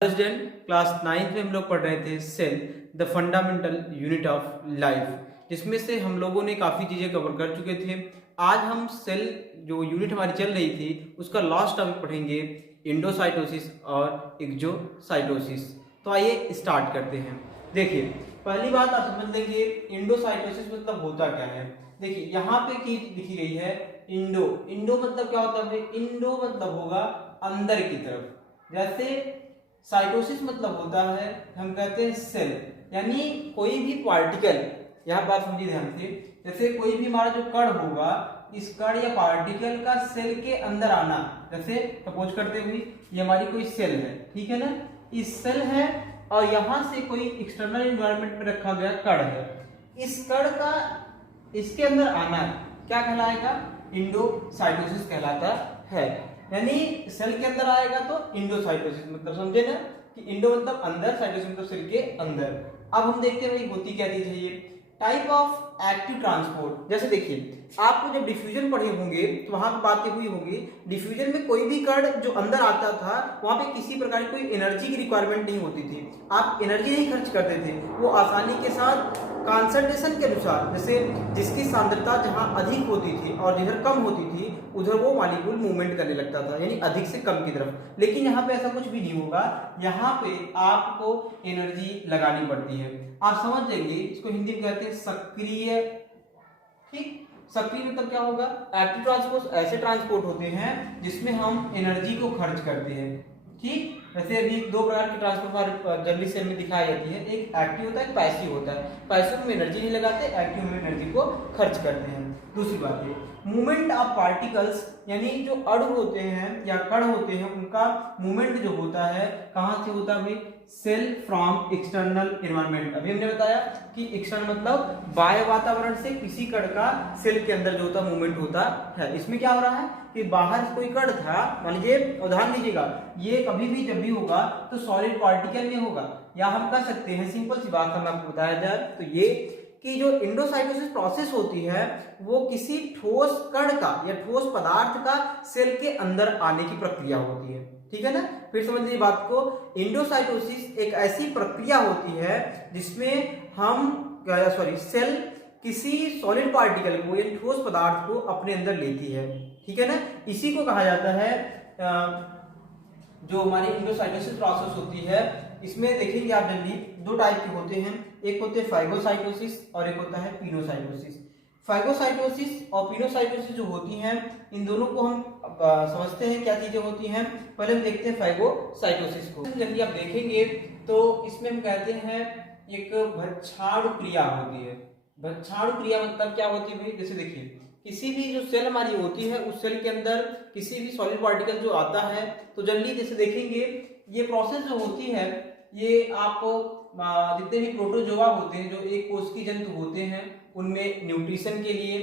Student class 9th में हम लोग पढ़ रहे थे cell the fundamental unit of life, जिसमें से हम लोगों ने काफ़ी चीज़ें कवर कर चुके थे। आज हम सेल जो यूनिट हमारी चल रही थी उसका लास्ट टॉपिक पढ़ेंगे, इंडोसाइटोसिस और एक्सोसाइटोसिस। तो आइए स्टार्ट करते हैं। देखिए, पहली बात आप समझ लेंगे इंडोसाइटोसिस मतलब होता क्या है। देखिए यहाँ पे चीज लिखी गई है इंडो। इंडो मतलब क्या होता है? इंडो मतलब होगा अंदर की तरफ। जैसे साइटोसिस मतलब होता है, हम कहते हैं सेल, यानी कोई भी पार्टिकल, यह बात समझिए ध्यान से। जैसे कोई भी हमारा जो कण होगा, इस कण या पार्टिकल का सेल के अंदर आना। जैसे सपोज करते हुए ये हमारी कोई सेल है, ठीक है ना, इस सेल है और यहां से कोई एक्सटर्नल एनवायरनमेंट में रखा गया कण है, इस कण का इसके अंदर आना क्या कहलाएगा? इंडोसाइटोसिस कहलाता है। यानी सेल के अंदर आएगा तो इंडोसाइटोसिस, मतलब समझे ना कि इंडो मतलब अंदर, साइटोसिस मतलब सेल के अंदर। अब हम देखते हैं भाई होती क्या चीज है ये। Type of active transport. जैसे देखिए, आपको जब डिफ्यूजन पढ़े होंगे तो वहां पर बातें हुई होंगी, डिफ्यूजन में कोई भी कण जो अंदर आता था वहां पे किसी प्रकार की कोई एनर्जी की रिक्वायरमेंट नहीं होती थी, आप एनर्जी नहीं खर्च करते थे, वो आसानी के साथ कॉन्सेंट्रेशन के अनुसार, जैसे जिसकी सांद्रता जहां अधिक होती थी और जिधर कम होती थी उधर वो मॉलिक्यूल मूवमेंट करने लगता था, यानी अधिक से कम की तरफ। लेकिन यहाँ पे ऐसा कुछ भी नहीं होगा, यहाँ पे आपको एनर्जी लगानी पड़ती है। आप समझ जाएंगे, इसको हिंदी में कहते हैं सक्रिय। ठीक, सक्रिय मतलब क्या होगा? एक्टिव ट्रांसपोर्ट ऐसे ट्रांसपोर्ट होते हैं जिसमें हम एनर्जी को खर्च करते हैं। ठीक, वैसे अभी दो प्रकार के ट्रांसफार्मर जनरली सेल में दिखाई जाती है, एक एक्टिव होता है, एक पैसिव होता है। पैसिव में एनर्जी नहीं लगाते, एक्टिव में एनर्जी को खर्च करते हैं। दूसरी बात है मूवमेंट ऑफ पार्टिकल्स, यानी जो अणु होते हैं या कण होते हैं उनका मूवमेंट जो होता है कहां से होता है भाई? Cell from external environment. अभी हमने बताया कि एक्सटर्नल मतलब बाह्य वातावरण से किसी कण का सेल के अंदर जो होता मूवमेंट होता है। इसमें क्या हो रहा है कि बाहर कोई कण था, मान लीजिए उदाहरण लीजिएगा, ये कभी भी जब भी होगा तो सॉलिड पार्टिकल में होगा, या हम कह सकते हैं सिंपल सी बात हम आपको बताया जाए तो ये कि जो इंडोसाइटोसिस प्रोसेस होती है वो किसी ठोस कण का या ठोस पदार्थ का सेल के अंदर आने की प्रक्रिया होती है। ठीक है ना, फिर समझ लीजिए बात को। इंडोसाइटोसिस एक ऐसी प्रक्रिया होती है जिसमें सेल किसी सॉलिड पार्टिकल को या ठोस पदार्थ को अपने अंदर लेती है। ठीक है ना, इसी को कहा जाता है जो हमारी इंडोसाइटोसिस प्रोसेस होती है। इसमें देखेंगे आप जल्दी, दो टाइप के होते हैं, एक होते हैं फाइगोसाइटोसिस और एक होता है पिनोसाइटोसिस। फाइगोसाइटोसिस और पिनोसाइटोसिस जो होती हैं, इन दोनों को हम समझते हैं क्या चीजें होती हैं। पहले हम देखते हैं फाइगोसाइटोसिस को। जल्दी आप देखेंगे तो इसमें हम कहते हैं एक भक्षाणु क्रिया होती है। भक्षाणु क्रिया मतलब क्या होती है भाई? जैसे देखिए, किसी भी जो सेल हमारी होती है उस सेल के अंदर किसी भी सॉलिड पार्टिकल जो आता है तो जल्दी जैसे देखेंगे ये प्रोसेस जो होती है, ये आप जितने भी प्रोटोजोआ होते हैं जो एक कोश की जंतु होते हैं उनमें न्यूट्रिशन के लिए,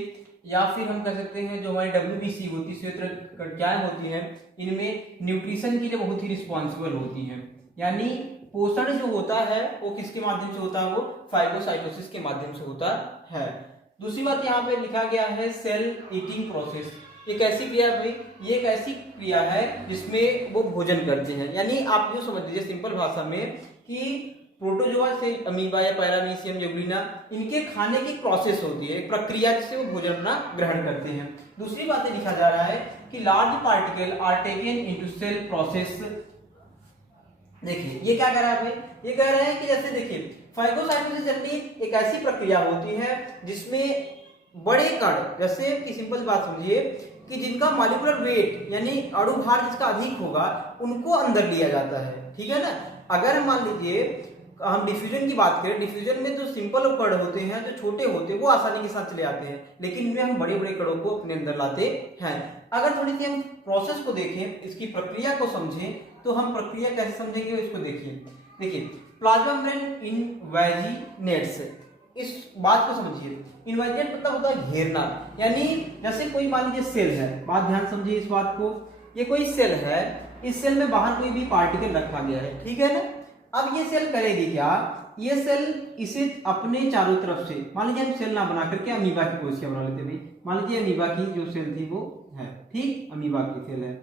या फिर हम कह सकते हैं जो हमारी WBC होती है, श्वेत कणिकाएं होती हैं, इनमें न्यूट्रिशन के लिए बहुत ही रिस्पॉन्सिबल होती हैं। यानी पोषण जो होता है वो किसके माध्यम से होता है? वो फाइगोसाइटोसिस के माध्यम से होता है। दूसरी बात यहाँ पे लिखा गया है सेल ईटिंग प्रोसेस। एक ऐसी क्रिया भाई, ये एक ऐसी क्रिया है जिसमें वो भोजन करते हैं। यानी आप जो समझ लीजिए सिंपल भाषा में कि प्रोटोजोआ से अमीबा या पैरामीशियम यूग्लिना, इनके खाने की प्रोसेस होती है, एक प्रक्रिया जिससे वो भोजन अपना ग्रहण करते हैं। दूसरी बात लिखा जा रहा है कि large particle are taken into cell process. देखिए ये क्या कह रहा है भाई? ये कह रहा है कि जैसे देखिए फाइगोसाइटोसिस एक ऐसी प्रक्रिया होती है जिसमें बड़े कण, जैसे कि सिंपल बात समझिए कि जिनका मॉलिक्यूलर वेट यानी अणु भार जिसका अधिक होगा उनको अंदर लिया जाता है। ठीक है ना, अगर मान लीजिए हम डिफ्यूजन की बात करें, डिफ्यूजन में जो सिंपल कण होते हैं जो छोटे होते हैं वो आसानी के साथ चले आते हैं, लेकिन इनमें हम बड़े बड़े कणों को अपने अंदर लाते हैं। अगर थोड़ी सी हम प्रोसेस को देखें, इसकी प्रक्रिया को समझें, तो हम प्रक्रिया कैसे समझेंगे इसको देखिए प्लाज्मा मेम्ब्रेन इनवेजिनेट्स, इस बात को समझिए। इनवेजिनेट मतलब होता है घेरना, यानी जैसे कोई मान लीजिए सेल है, बात ध्यान समझिए इस बात को, ये कोई सेल है, इस सेल में बाहर कोई भी पार्टिकल रखा गया है, ठीक है ना। अब ये सेल करेगी क्या? ये सेल इसे अपने चारों तरफ से, मान लीजिए हम सेल ना बना करके अमीबा की कोशिश बना लेते भाई, मान लीजिए अमीबा की जो सेल थी वो है, ठीक, अमीबा की सेल है।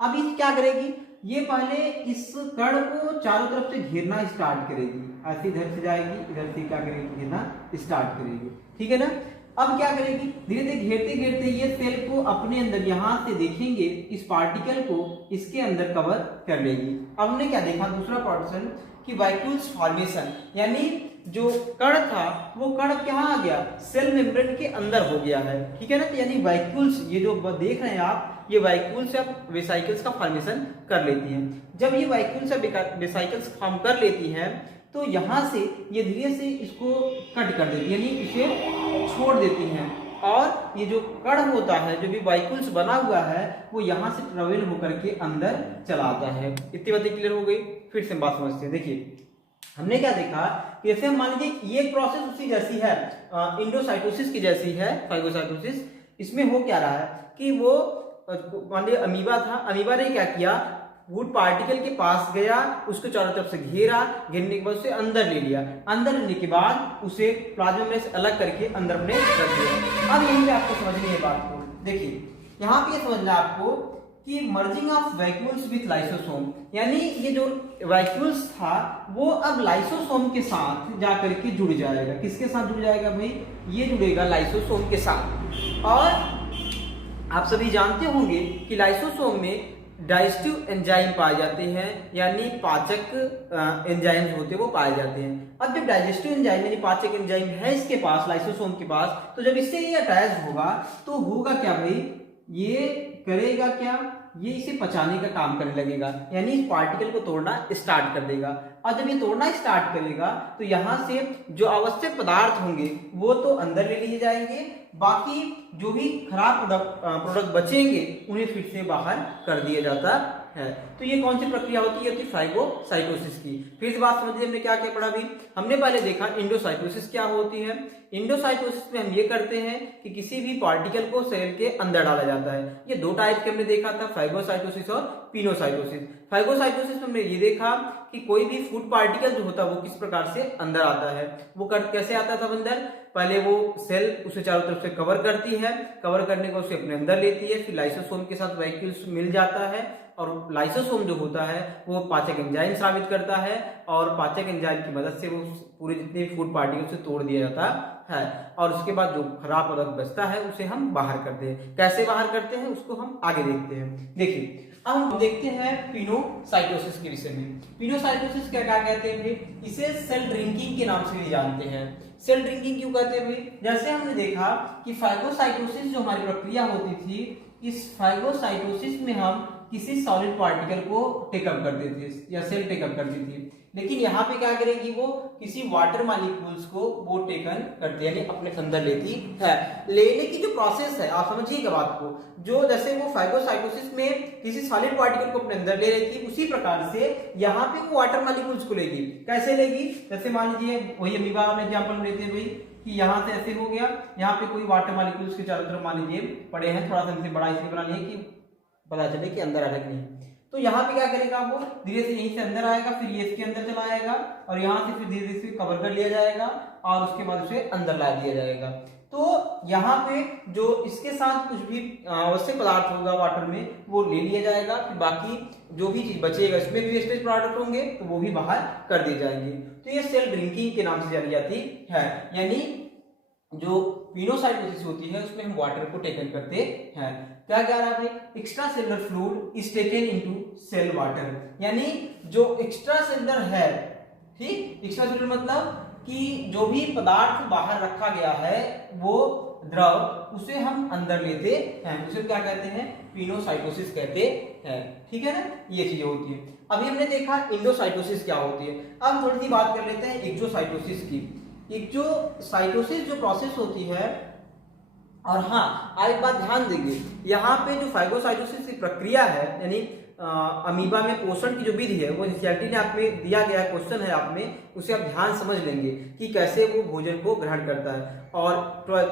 अब ये क्या करेगी? ये पहले इस कण को चारों तरफ से घेरना स्टार्ट करेगी, ऐसे इधर से जाएगी, इधर से क्या करेगी, घेरना स्टार्ट करेगी, ठीक है ना। अब क्या करेगी, धीरे धीरे घेरते घेरते ये सेल को अपने अंदर, यहां से देखेंगे इस पार्टिकल को इसके अंदर कवर कर लेगी। अब हमने क्या देखा, दूसरा पोर्शन कि वैक्यूल्स फॉर्मेशन, यानी जो कण था वो कण कहाँ आ गया, सेल मेम्ब्रेन के अंदर हो गया है, ठीक है ना। तो यानी वैक्यूल्स, ये जो देख रहे हैं आप, ये वैक्यूल्स या वेसाइकल्स का फॉर्मेशन कर लेती हैं। जब ये वैक्यूल्स या वेसाइकल्स फॉर्म कर लेती हैं तो यहाँ से ये धीरे से इसको कट कर देती है, यानी इसे छोड़ देती हैं, और ये जो कण होता है, जो भी वैक्यूल्स बना हुआ है, वो यहाँ से ट्रेवल होकर के अंदर चला आता है। इतनी बातें क्लियर हो गई। फिर से बात समझते हैं। देखिए हमने क्या देखा, जैसे हम मान लीजिए ये प्रोसेस उसी जैसी है, इंडोसाइटोसिस की जैसी है, फाइगोसाइटोसिस। इसमें हो क्या रहा है कि वो मान लीजिए अमीबा था, अमीबा ने क्या किया, वुड पार्टिकल के पास गया, उसको चारों तरफ से घेरा, घेरने के बाद उसे अंदर ले लिया, अंदर लेने के बाद उसे प्लाज्मा में से अलग करके अंदर में रख दिया। अब यहीं पे आपको समझनी है बात को। देखिए यहाँ पे ये समझना आपको कि merging of vacuoles with lysosome, यानी ये जो वैक्यूल्स था वो अब लाइसोसोम के साथ जाकर के जुड़ जाएगा। किसके साथ जुड़ जाएगा भाई, ये जुड़ेगा लाइसोसोम के साथ। और आप सभी जानते होंगे कि लाइसोसोम में डाइजेस्टिव एंजाइम पाए जाते हैं, यानी पाचक एंजाइम्स होते हैं वो पाए जाते हैं। अब जब डाइजेस्टिव एंजाइम यानी पाचक एंजाइम है इसके पास, लाइसोसोम के पास, तो जब इससे ये अटैच होगा तो होगा क्या भाई, ये करेगा क्या, ये इसे पचाने का काम करने लगेगा, यानी इस पार्टिकल को तोड़ना स्टार्ट कर देगा। और जब ये तोड़ना स्टार्ट करेगा तो यहाँ से जो आवश्यक पदार्थ होंगे वो तो अंदर ले लिए जाएंगे, बाकी जो भी खराब प्रोडक्ट बचेंगे उन्हें फिर से बाहर कर दिया जाता है। तो ये कौन सी प्रक्रिया होती है, फाइगोसाइटोसिस की। फिर से बात समझिए, हमने क्या क्या पढ़ा भी। हमने पहले देखा इंडोसाइटोसिस क्या होती है। इंडोसाइटोसिस में हम ये करते हैं कि किसी भी पार्टिकल को सेल के अंदर डाला जाता है। ये दो टाइप के हमने देखा था, फाइगोसाइटोसिस और पिनोसाइटोसिस। फाइगोसाइटोसिस में हमने ये देखा कि कोई भी फूड पार्टिकल जो होता है वो किस प्रकार से अंदर आता है। वो कैसे आता था अंदर, पहले वो सेल उसे चारों तरफ से कवर करती है, कवर करने को उसे अपने अंदर लेती है, फिर लाइसोसोम के साथ वैक्यूल्स मिल जाता है, और लाइसोसोम जो होता है वो पाचक एंजाइम साबित करता है, और पाचक एंजाइम की मदद से वो पूरे जितने भी फूड पार्टिकल से तोड़ दिया जाता है, और उसके बाद जो खराब पदार्थ बचता है उसे हम बाहर करते हैं। कैसे बाहर करते हैं उसको हम आगे देखते हैं। देखिए अब हम देखते हैं पिनोसाइटोसिस के विषय में। पिनोसाइटोसिस क्या कहते हैं भाई, इसे सेल ड्रिंकिंग के नाम से भी जानते हैं। सेल ड्रिंकिंग क्यों कहते हैं भाई, जैसे हमने देखा कि फाइगोसाइटोसिस जो हमारी प्रक्रिया होती थी, इस फाइगोसाइटोसिस में हम किसी सॉलिड पार्टिकल को टेकअप करते थे या सेल टेकअप करती थी, लेकिन यहाँ पे क्या करेगी, वो किसी वाटर मॉलिक्यूल्स को वो टेकन करती है, यानी अपने अंदर लेती है। लेने की जो प्रोसेस है आप समझिएगा बात को, जो जैसे वो फाइगोसाइटोसिस में किसी सॉलिड पार्टिकल को अपने अंदर ले रही थी, उसी प्रकार से यहाँ पे वो वाटर मॉलिक्यूल्स को लेगी। कैसे लेगी, जैसे मान लीजिए वही अमीबा में एग्जांपल लेते हैं भाई, कि यहाँ से ऐसे हो गया, यहाँ पे कोई वाटर मॉलिक्यूल्स के चारों तरफ मान लीजिए पड़े हैं, थोड़ा सा इनसे बड़ा इसलिए बना लिया कि पता चले कि अंदर अलग नहीं। तो यहाँ पे क्या करेगा, वो धीरे से यहीं से अंदर आएगा, फिर ये इसके अंदर चला आएगा, और यहाँ से फिर धीरे धीरे कवर कर लिया जाएगा, और उसके बाद उसे अंदर ला दिया जाएगा। तो यहाँ पे जो इसके साथ कुछ भी आवश्यक पदार्थ होगा वाटर में वो ले लिया जाएगा, फिर बाकी जो भी चीज बचेगा इसमें भी वेस्टेज प्रोडक्ट होंगे तो वो भी बाहर कर दिए जाएंगे। तो ये सेल ड्रिंकिंग के नाम से जानी जाती है। यानी जो पिनोसाइटोसिस होती है उसमें हम वाटर को टेकन करते हैं। क्या कह रहा है, extra cellular fluid is taken into cell water, यानी जो एक्स्ट्रा सेलुलर है, ठीक, एक्स्ट्रा सेलुलर मतलब कि जो भी पदार्थ बाहर रखा गया है वो द्रव, उसे हम अंदर लेते हैं, उसे क्या कहते हैं, पिनोसाइटोसिस कहते हैं। ठीक है ना, ये चीजें होती है। अभी हमने देखा इंडोसाइटोसिस क्या होती है, अब थोड़ी सी बात कर लेते हैं एक्सोसाइटोसिस की। एक्सोसाइटोसिस जो प्रोसेस होती है, और हाँ आप एक बात ध्यान देंगे, यहाँ पे जो फाइगोसाइटोसिस की प्रक्रिया है, यानी अमीबा में पोषण की जो विधि है, वो एनसीईआरटी ने आप में दिया गया क्वेश्चन है आप में, उसे आप ध्यान समझ लेंगे कि कैसे वो भोजन को ग्रहण करता है। और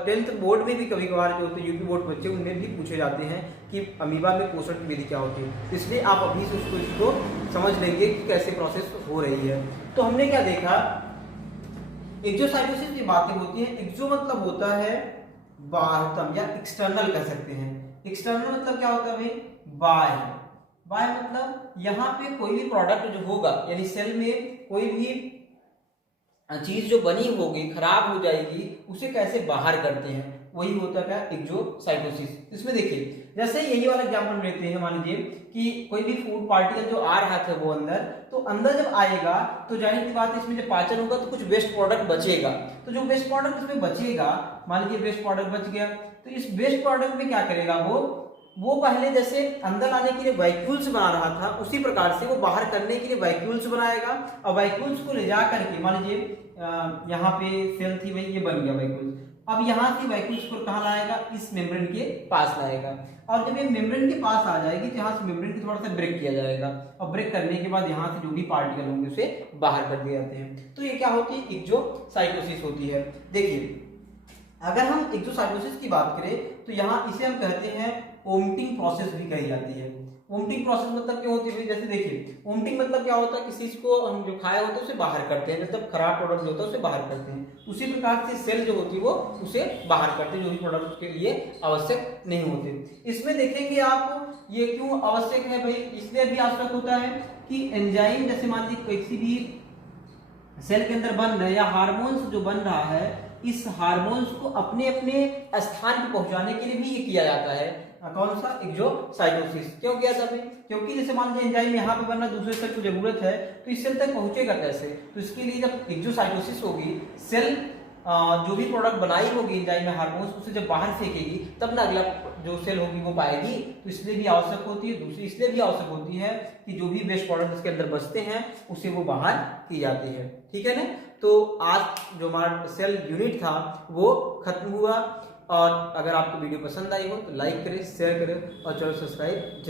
10th बोर्ड में भी कभी कभार जो होते हैं, यूपी बोर्ड बच्चे, उनमें भी पूछे जाते हैं कि अमीबा में पोषण की विधि क्या होती है, इसलिए आप अभी से उसको समझ लेंगे कि कैसे प्रोसेस हो रही है। तो हमने क्या देखा, एक्सोसाइटोसिस की बातें होती है। एक्सो मतलब होता है बाह्यतम या एक्सटर्नल कह सकते हैं। एक्सटर्नल मतलब क्या होता है भाई, बाह्य, बाय मतलब यहाँ पे कोई भी प्रोडक्ट जो होगा, यानी सेल में कोई भी चीज जो बनी होगी खराब हो जाएगी, उसे कैसे बाहर करते हैं, वही होता है एक्सोसाइटोसिस। इसमें देखिए जैसे यही वाला एग्जांपल लेते हैं, मान लीजिए कि कोई भी फूड पार्टिकल जो आ रहा था वो अंदर, तो अंदर जब आएगा तो जाहिर सी बात है इसमें जब पाचन होगा तो कुछ वेस्ट प्रोडक्ट बचेगा। तो जो वेस्ट प्रोडक्ट इसमें बचेगा, मान लीजिए वेस्ट प्रोडक्ट बच गया, तो इस वेस्ट प्रोडक्ट में क्या करेगा वो पहले जैसे अंदर लाने के लिए वैक्यूल्स बना रहा था, उसी प्रकार से वो बाहर करने के लिए वैक्यूल्स बनाएगा। और वैक्यूल्स को ले जा करके मान लीजिए यहाँ पे सेल थी भाई, ये बन गया वैक्यूल्स, अब यहाँ से वैक्यूल्स को कहाँ लाएगा, इस मेम्ब्रेन के पास लाएगा। और जब ये मेम्ब्रेन के पास आ जाएगी तो यहाँ से मेम्ब्रेन को थोड़ा सा ब्रेक किया जाएगा, और ब्रेक करने के बाद यहाँ से जो भी पार्टिकल होंगे उसे बाहर कर दिए जाते हैं। तो ये क्या होती है, एक्सोसाइटोसिस होती है। देखिए अगर हम एक्सोसाइटोसिस की बात करें तो यहाँ इसे हम कहते हैं वोमिटिंग प्रोसेस भी कही जाती है। वोमिटिंग प्रोसेस मतलब क्या होती है, जैसे देखिए वोमिटिंग मतलब क्या होता है, किसी चीज को हम जो खाया होता है उसे बाहर करते हैं, मतलब खराब प्रोडक्ट जो होता है उसे बाहर करते हैं। उसी प्रकार से सेल जो होती है वो उसे बाहर करते हैं, जो भी प्रोडक्ट उसके लिए आवश्यक नहीं होते। इसमें देखेंगे आप ये क्यों आवश्यक है भाई, इसलिए भी आवश्यक होता है कि एंजाइम जैसे मान लीजिए किसी भी सेल के अंदर बन रहा है या हार्मोन्स जो बन रहा है, इस हार्मोन्स को अपने अपने स्थान पर पहुंचाने के लिए भी ये किया जाता है। कौन सा, एक्सोसाइटोसिस। क्यों किया जाता है, क्योंकि जैसे मान लीजिए एंजाइम यहाँ पे बनना, दूसरे सेल को जरूरत है, तो इस सेल तक पहुंचेगा कैसे, तो इसके लिए जब एक्सोसाइटोसिस होगी, सेल जो भी प्रोडक्ट बनाई होगी एंजाइम में हार्मोन्स, उसे जब बाहर फेंकेगी तब ना अगला जो सेल होगी वो पाएगी। तो इसलिए भी आवश्यक होती है। दूसरी इसलिए भी आवश्यक होती है कि जो भी वेस्ट प्रोडक्ट इसके अंदर बचते हैं उसे वो बाहर की जाती है। ठीक है ना। तो आज जो हमारा सेल यूनिट था वो खत्म हुआ। और अगर आपको वीडियो पसंद आई हो तो लाइक करें, शेयर करें और चैनल सब्सक्राइब जरूर।